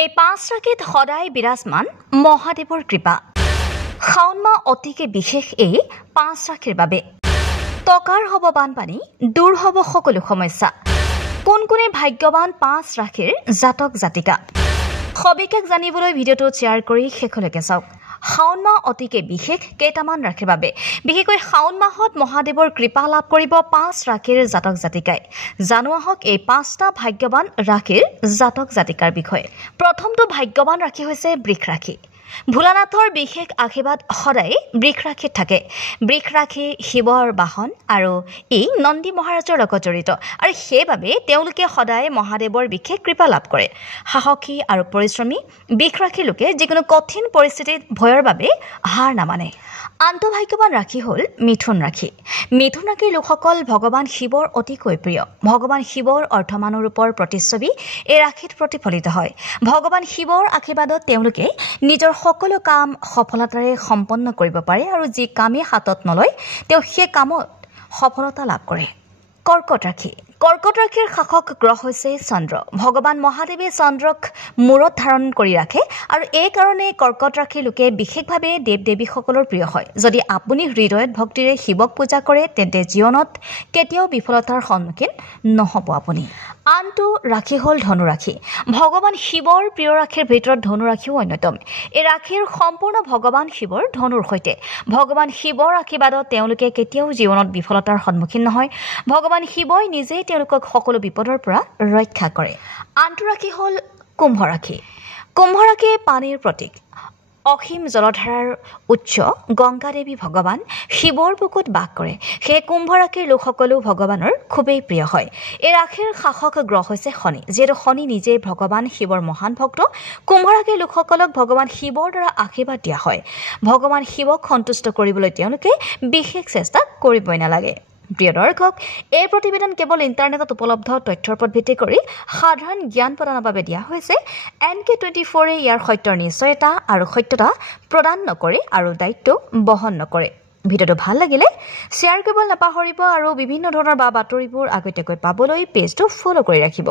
এই 5 ৰাখিত সদায় বিৰাজমান মহাদেৱৰ কৃপা। শাওণ মাহ অতিকে বিশেষ এই 5 ৰাখিৰ বাবে। টকাৰ হ'ব বানপানী, দূৰ হ'ব সকলো সমস্যা। কোন কোনে ভাগ্যৱান 5 ৰাখিৰ জাতক জাতিকা। সবিশেষ জানিবলৈ ভিডিঅ'টো শ্বেয়াৰ কৰি শেষলৈকে চাওক। শাওণ মাহ অতিকে বিশেষ কেইটামান ৰাখিৰ বাবে। বিশেষকৈ শাওণ মাহত মহাদেৱৰ কৃপা লাভ কৰিব 5 ৰাখিৰ জাতক জাতিকাই। জানো আহক এই 5টা ভাগ্যৱান ৰাখিৰ জাতক জাতিকাৰ বিষয়ে। প্ৰথমটো ভাগ্যৱান ৰাখি হৈছে বৃষ ৰাখি। ভোলানাথৰ বিশেষ আশীৰ্বাদ সদায় বৃষ ৰাখিত থাকে। বৃষ ৰাখি শিৱৰ বাহন আৰু ই নন্দী মহাৰাজৰ লগত জড়িত আৰু সেইবাবে তেওঁলোকে সদায় মহাদেৱৰ বিশেষ কৃপা লাভ কৰে। সাহসী আৰু পৰিশ্ৰমী বৃষ ৰাখিৰ লোকে যিকোনো কঠিন পৰিস্থিতিত ভয়ৰ বাবে হাৰ নামানে। আনটো ভাগ্যৱান ৰাখি হ'ল মিথুন ৰাখি। মিথুন ৰাখিৰ লোকসকল ভগৱান শিৱৰ অতিকৈ প্ৰিয়। ভগৱান শিৱৰ অৰ্ধমানু ৰূপৰ প্ৰতিচ্ছবি এই ৰাখিত প্ৰতিফলিত হয়। ভগৱান শিৱৰ আশীৰ্বাদত তেওঁলোকে নিজৰ সকলো কাম সফলতাৰে সম্পন্ন কৰিব পাৰে আৰু যি কামেই হাতত নলয় তেওঁ সেই কামত সফলতা লাভ কৰে। কৰ্কট ৰাখি। কৰ্কট ৰাখিৰ শাসক গ্ৰহ হৈছে চন্দ্ৰ। ভগৱান মহাদেৱে চন্দ্ৰক মূৰত ধাৰণ কৰি ৰাখে আৰু এই কাৰণে কৰ্কট ৰাখিৰ লোকে বিশেষভাৱে দেৱ দেৱীসকলৰ প্ৰিয় হয়। যদি আপুনি হৃদয়ত ভক্তিৰে শিৱক পূজা কৰে তেন্তে জীৱনত কেতিয়াও বিফলতাৰ সন্মুখীন নহ'ব আপুনি। আনটো ৰাখি হ'ল ধনু ৰাখি। ভগৱান শিৱৰ প্ৰিয় ৰাখিৰ ভিতৰত ধনু ৰাখিও অন্যতম। এই ৰাখিৰ সম্পূৰ্ণ ভগৱান শিৱৰ ধনুৰ সৈতে। ভগৱান শিৱৰ আশীৰ্বাদত তেওঁলোকে কেতিয়াও জীৱনত বিফলতাৰ সন্মুখীন নহয়। ভগৱান শিৱই নিজেই তেওঁলোকক সকলো বিপদৰ পৰা ৰক্ষা কৰে। আনটো ৰাখি হ'ল কুম্ভ ৰাখি। কুম্ভ ৰাখি পানীৰ প্ৰতীক। অসীম জলধাৰাৰ উৎস গংগা দেৱী ভগৱান শিৱৰ বুকুত বাস কৰে। সেই কুম্ভ ৰাখিৰ লোকসকলো ভগৱানৰ খুবেই প্ৰিয় হয়। এই ৰাখিৰ শাসক গ্ৰহ হৈছে শনি। যিহেতু শনি নিজেই ভগৱান শিৱৰ মহান ভক্ত, কুম্ভ ৰাখিৰ লোকসকলক ভগৱান শিৱৰ দ্বাৰা আশীৰ্বাদ দিয়া হয়। ভগৱান শিৱক সন্তুষ্ট কৰিবলৈ তেওঁলোকে বিশেষ চেষ্টা কৰিবই নালাগে। প্ৰিয় দৰ্শক, এই প্ৰতিবেদন কেৱল ইণ্টাৰনেটত উপলব্ধ তথ্যৰ ওপৰত ভিত্তি কৰি সাধাৰণ জ্ঞান প্ৰদানৰ বাবে দিয়া হৈছে। NK24 ইয়াৰ সত্যৰ নিশ্চয়তা আৰু সত্যতা প্ৰদান নকৰে আৰু দায়িত্ব বহন নকৰে। ভিডিঅ'টো ভাল লাগিলে শ্বেয়াৰ কৰিবলৈ নাপাহৰিব আৰু বিভিন্ন ধৰণৰ বাতৰিবোৰ আগতীয়াকৈ পাবলৈ পেজটো ফ'ল' কৰি ৰাখিব।